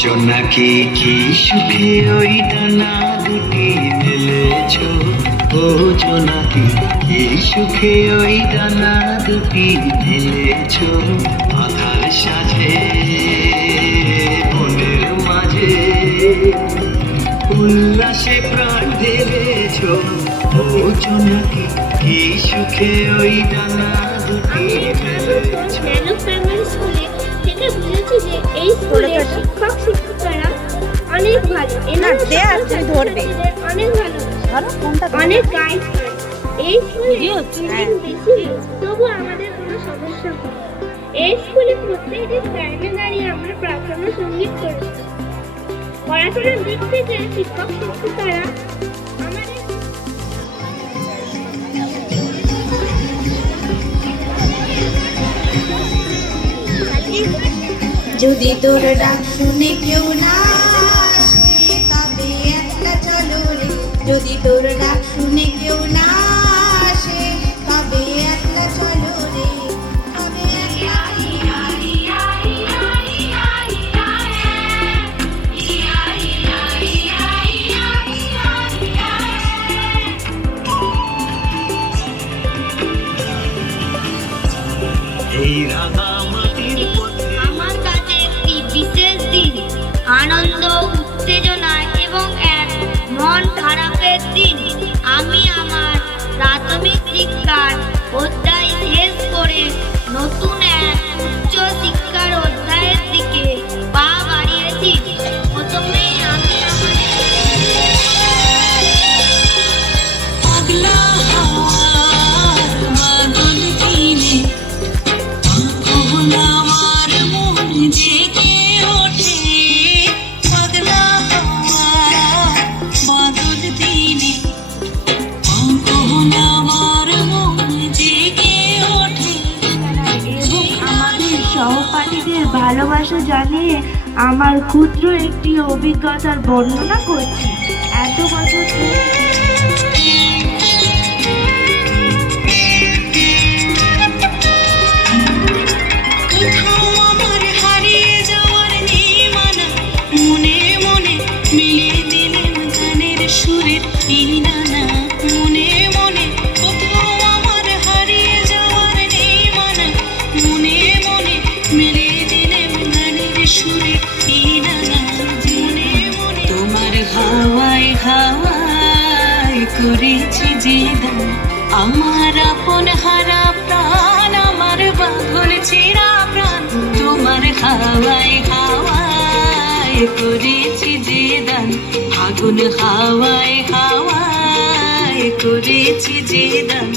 জোনাকি কি সুখে ওই ডানা দুটি মেলেছ, ও জোনাকি কি সুখে ওই ডানা দুটি মেলেছ। আধার সাজে বনের মাঝে উল্লাসে প্রাণ ঢেলেছ, ও জোনাকি কি সুখে ওই ডানা দুটি মেলেছ। এই স্কুলে শিক্ষক শিক্ষিকারা অনেক ভালো, ধরবে অনেক ভালো, অনেক গাইড করে। এই স্কুলে বেশি তবু আমাদের কোনো সমস্যা হয়। এই স্কুলে প্রত্যেকদিন টাইমে দাঁড়িয়ে আমরা প্রার্থনা সঙ্গীত করেছি। পড়াশোনার দিক থেকে শিক্ষক শিক্ষিকারা আমাদের যদি তোর ডাক শুনে কেউ না আসে তবে একটা চলো রে। যদি তোর ডাক শুনে কেউ না আসে তবে একটা চলো রে। এই রাঙা মাটির পথে আমার কাছে একটি বিশেষ দিন, আনন্দ উত্তেজনা এবং এক মন খারাপের দিন। আমি আমার প্রাথমিক শিক্ষার অধ্যায় শেষ করে নতুন এক উচ্চ শিক্ষার অধ্যায়ের দিকে পা বাড়িয়েছি। প্রথমেই আমি সহপাঠীদের ভালোবাসা জানিয়ে আমার ক্ষুদ্র একটি অভিজ্ঞতার বর্ণনা করছি। এত বছর করেছি যে দান, আমার আপন হারা প্রাণ, আমার বাঁধন ছেঁড়া প্রাণ, তোমার হাওয়ায় হাওয়ায় করেছি যে দান, আগুন হাওয়ায় হাওয়ায় করেছি যে দান।